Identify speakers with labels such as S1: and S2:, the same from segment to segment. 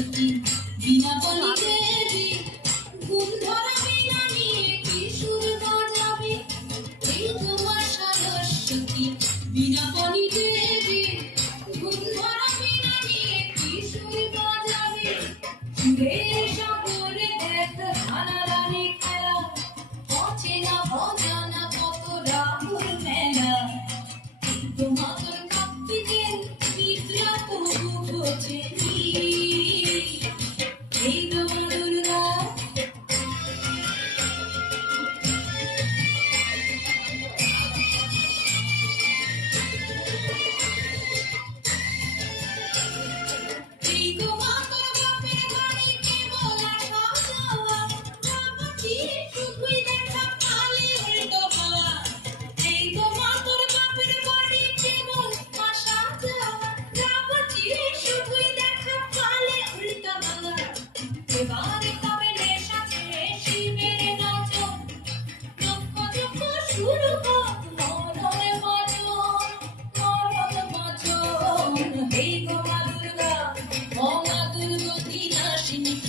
S1: বিনা বলি দেবী ঘুম ধরা বিনা নিয়ে কি সুর বাজাবে এই তোমার সরস্বতী বিনা বলি দেবী ঘুম ধরা বিনা নিয়ে কি সুর বাজাবে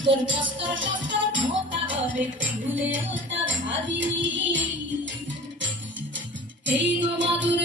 S1: তোর ব্যস্ত সত্য মোটা হবে ভুলেও তা ভাবিনি। এই গো মাদুর